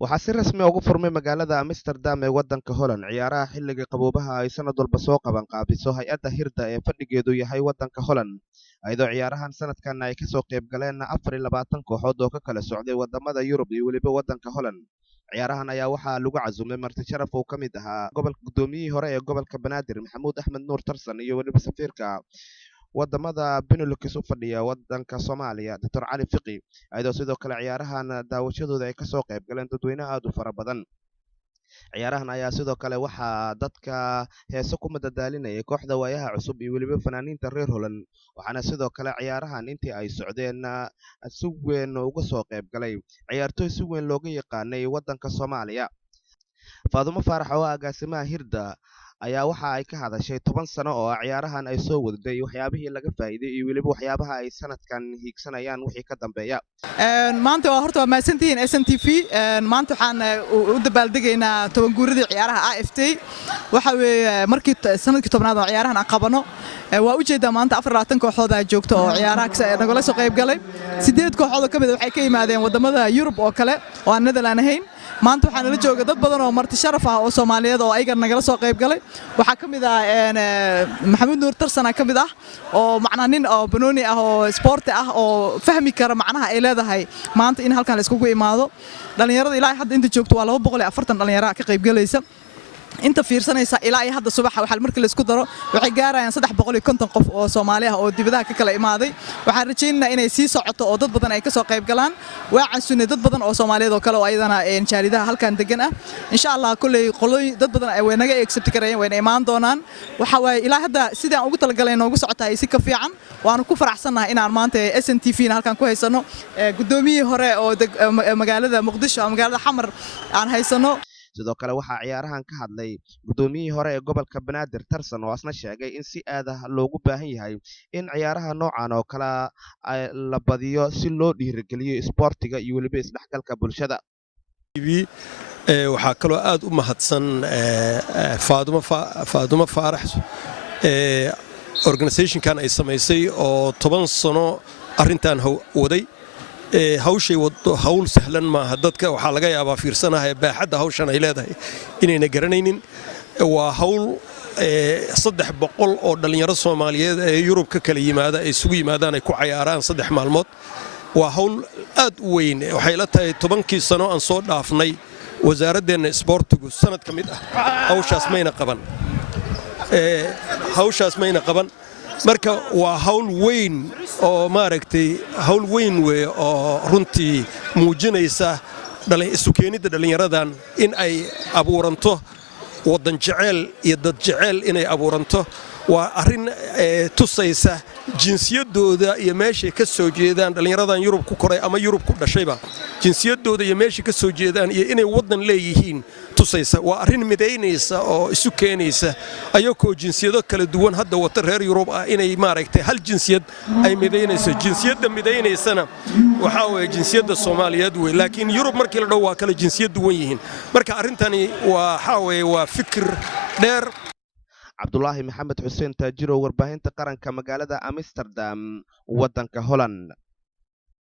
waxaa si rasmi ah ugu furmay magaalada Amsterdam ee waddanka Holland ciyaaraha xilliga qaboobaha ay sanad walba soo qaban qaabiso hay-adda Hirda ee fadhigeedu yahay waddanka Holland ayadoo ciyaarahan sanadkan ay kasoo qayb galeen 24 kooxood oo ka kala socday wadamada Yurub iyo weliba waddanka Holland. ciyaarahan ayaa waxaa lagu cazumay marti sharaf oo ka mid ahaa gobolka gudoomiyihii hore ee gobolka Banaadir Maxamuud Axmed Nuur Tarsan iyo weliba safiirka wadamada Benelux u fadhiya waddanka Soomaaliya Dr. Cali Fiqi ayadoo sidoo kale ciyaarahan daawashadooda ay kasoo qayb galeen dadweyne aad u fara badan. ciyaarahan ayaa sidoo kale waxaa dadka heeso ku madadaalinayay kooxda waayaha cusub iyo weliba fanaaniinta reer Holland waxaana sidoo kale ciyaarahan intii ay socdeen si weyn uga soo qayb galay ciyaartoy si weyn looga yaqaanay waddanka Soomaaliya. Faadumo Faarax oo agaasimaha Hirda ayaa waxa ay ka hadashay 10 sano oo ciyaarahan ay soo waday waxyaabihii laga faa'iiday iyo weliba waxyaabaha ay sanadkan hiigsanayaan wixii ka dambeeya. maanta waa horta waa maasantihiin SNTV maanta waxaan u dabaaldegaynaa 10 guuridii ciyaaraha AFT waxa weeye markii sanadkii 10aad oo ciyaarahan aan qabano waa u jeedaa maanta 24 kooxood ay joogto oo ciyaaraha nagala soo qayb galay 8 kooxood oo kamid ah waxay ka yimaadeen wadamada Yurub oo kale oo aan Netherland ahayn maanta waxaan la joogaa dad badan oo marti sharaf ah oo Soomaaliyeed oo ayaga nagala soo qayb galay waxa kamid ah Maxamuud Nuur Tarsan kamid ah oo macna nin oo banooni ah oo sport ah oo fahmi kara macnaha ay leedahay maanta in halkan la isku imaado dhalinyarada ilaa hadda inta joogto waa 240 dhalinyaro ka qayb galaysa inta fiirsanaysa ilaa ay hadda subaxa waxa markii la isku daro waxay gaarayaan 350 qof oo Soomaali ah oo dibadaha ka kala imaaday waxaan rajaynaynaa inay sii socoto oo dad badan ay ka soo qayb galaan waxaan sunnay dad badan oo Soomaaliyeed oo kale oo ayadana jaaridaha halkan degan ah insha Allah kulay qoloy dad badan ay naga accept karayeen way imaan doonaan waxa way ilaa hadda sidaan ugu talagalayno ugu socotay si ka fiican waan ku faraxsanahay inaan maanta SNTV halkan ku haysano gudoomiyihii hore oo magaalada Muqdisho ama magaalada Xamar aan haysano. sidoo kale waxaa ciyaarahan ka hadlay gudoomiyihii hore ee gobolka Banaadir Tarsan oo asna sheegay in si aad ah loogu baahan yahay in ciyaaraha noocan oo kala la badiyo si loo dhiirigeliyo isboortiga iyo weliba isdhexgalka bulshada. waxaa kaloo aad u mahadsan Faadumo Faarax organization-kan ay samaysay oo 10 sano arintan waday hawshay wado hawl sahlan ma dadka waxa laga yaabaa fiirsanahay baaxadda hawshan ay leedahay inayna garanaynin waa hawl 300 oo dhalinyaro Soomaaliyeed ee Yurub ka kala yimaada ay isugu yimaadaan ay ku ciyaaraan 3 maalmood waa hawl aad u weyn waxay la tahay 10kii sano aan soo dhaafnay wasaaraddeena isboortigu sanad ka mid ah hawshaas mayna qaban marka waa hawl weyn oo maaragtay hawl weyn weey oo runtii muujinaysa isu keenida dhalinyaradan in ay abuuranto wadan jecel iyo dad jecel inay abuuranto waa arin tusaysa jinsiyadooda iyo meeshay ka soo jeedaan dhalinyaradan Yurub ku koray ama Yurub ku dhashayba jinsiyadooda iyo meeshay ka soo jeedaan iyo inay wadan leeyihiin tusaysa waa arin midaynaysa oo isu keenaysa ayagoo jinsiyado kala duwan hadda wata reer Yurub ah inay maaragtay hal jinsiyad ay midaynayso jinsiyada midaynaysana waxa weeye jinsiyada Soomaaliyeed weey laakiin Yurub markii la dhaw waa kala jinsiyad duwan yihiin marka arintani waxa weeye waa fikir dheer. Cabdullaahi Maxamed Xuseen Taajiro warbaahinta qaranka magaalada Amsterdam waddanka Holland.